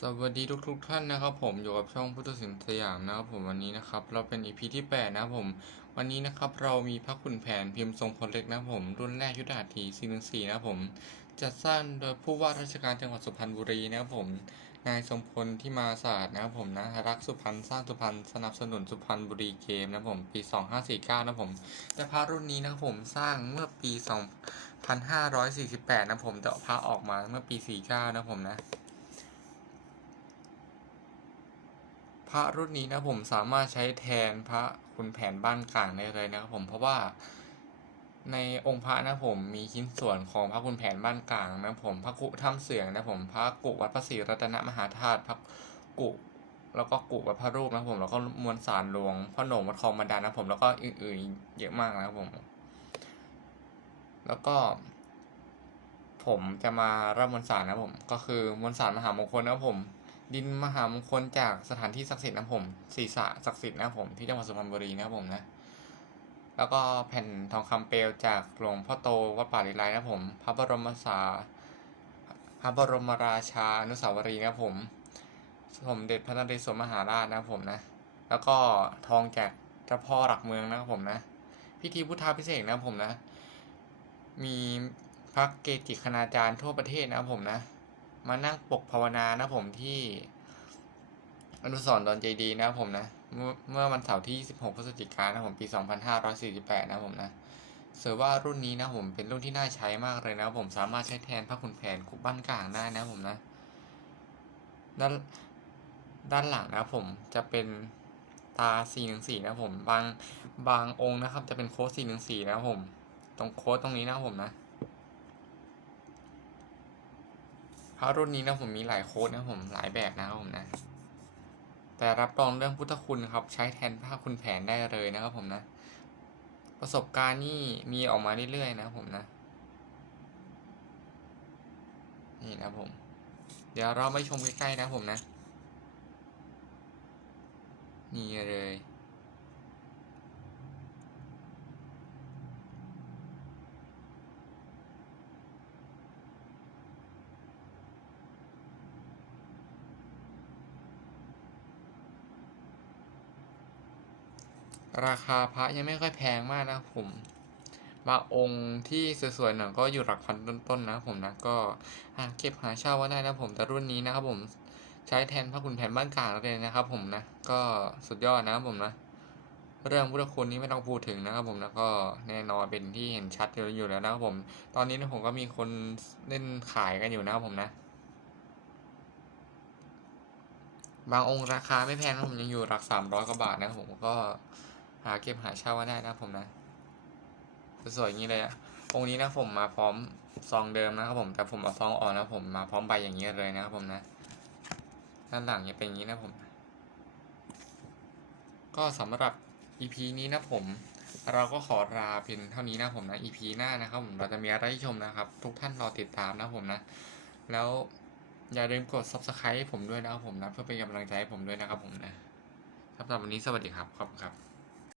สวัสดีทุกๆท่านนะครับผมอยู่กับช่องพุทธศิลป์สยามนะครับผมวันนี้นะครับ เราเป็น EP ที่8นะครับผม วันนี้นะครับเรามีพระขุนแผนพิมพ์ทรงพลเล็กนะครับผม รุ่นแรกยุทธหัตถี414นะครับผมจัดสร้างโดยผู้ว่าราชการจังหวัดสุพรรณบุรีนะครับผม นายทรงพลที่มาศาสตร์นะครับผมนะรักสุพรรณสร้างสุพรรณสนับสนุนสุพรรณบุรีเกมนะครับผมปี 2549นะครับผมแต่พระรุ่นนี้นะครับผมสร้างเมื่อปี 2548นะครับผมแต่พระออกมาเมื่อปี 49นะครับผมนะ ระรุ่นนี้นะผมสามารถใช้แทนพระขุนแผนบ้านกลางได้เลยนะครับผมเพราะว่าในองค์พระนะผมมีชิ้นส่วนของพระขุนแผนบ้านกลางนะผมพระกุถ้ำเสืองนะผมพระกุวัดพระศรีรัตนมหาธาตุพระกุแล้วก็กุวัดพระรูปนะผมแล้วก็มวลสารหลวงพระโหนงวัดคลองบันดาลนะผมแล้วก็อื่นๆเยอะมากนะครับผม แล้วก็ ผมจะมารับมวลสารนะผม ก็คือมวลสารมหามงคลนะครับผม ดินมหามงคลจากสถานที่ศักดิ์สิทธิ์นะผมศีรษะศักดิ์สิทธิ์นะผมที่จังหวัดสุพรรณบุรีนะผมนะ แล้วก็แผ่นทองคำเปลวจากหลวงพ่อโตวัดป่าลิไลนะผม พระบรมสาพระบรมราชาอนุสาวรีย์นะผม สมเด็จพระนเรศวรมหาราชนะผมนะ แล้วก็ทองจากเจ้าพ่อหลักเมืองนะครับผมนะ พิธีพุทธาพิเศษนะครับผมนะ มีพระเกจิคณาจารย์ทั่วประเทศนะครับผมนะ มานั่งปกภาวนานะผมที่อนุสรดอนเจดีนะผมนะเมื่อเมื่อวันเสาร์ที่ 26 พฤศจิกายนนะผมปี 2548 นะครับผมนะเสือว่ารุ่นนี้นะผมเป็นรุ่นที่น่าใช้มากเลยนะผมสามารถใช้แทนพระขุนแผนคุบบ้านกลางได้นะผมนะ ด้านด้านหลังนะผมจะเป็นตา414นะครับผม บางบางองค์นะครับ จะเป็นโค้ด414นะครับผม ตรงโค้ดตรงนี้นะผมนะ พ ระรุ่นนี้นะผมมีหลายโค้ดนะผมหลายแบบนะครับผมนะ แต่รับรองเรื่องพุทธคุณครับใช้แทนพระคุณแผนได้เลยนะครับผมนะ ประสบการณ์นี่มีออกมาเรื่อยๆนะผมนะ นี่นะผม เดี๋ยวเราไปชมใกล้ๆนะผมนะ นี่เลย ราคาพระยังไม่ค่อยแพงมากนะผมบางองค์ที่สวยๆหน่อยก็อยู่หลักพันต้นๆนะผมนะก็หาเก็บหาเช่าว่าได้นะผมแต่รุ่นนี้นะครับผมใช้แทนพระคุณแผนบ้านกลางเลยนะครับผมนะก็สุดยอดนะผมนะ เรื่องพุทธคุณนี้ไม่ต้องพูดถึงนะครับผมนะก็แน่นอนเป็นที่เห็นชัดอยู่แล้วนะครับผม ตอนนี้นะผมก็มีคนเล่นขายกันอยู่นะครับผมนะ บางองค์ราคาไม่แพงนะผมยังอยู่หลักสามร้อยกว่าบาทนะครับผมก็ หาเก็บหาเช่าว่าได้นะผมนะสวยๆอย่างนี้เลยอะองค์นี้นะผมมาพร้อมซองเดิมนะครับผมแต่ผมเอาซองอ่อนนะผมมาพร้อมใบอย่างนี้เลยนะครับผมนะด้านหลังจะเป็นอย่างนี้นะผม ก็สำหรับ EP นี้นะผม เราก็ขอลาเพียงเท่านี้นะผมนะ EP หน้านะครับผมเราจะมีอะไรให้ชมนะครับ ทุกท่านรอติดตามนะผมนะ แล้วอย่าลืมกด subscribe ให้ผมด้วยนะครับผมนะ เพื่อเป็นกำลังใจให้ผมด้วยนะครับผมนะสำหรับวันนี้สวัสดีครับขอบคุณครับ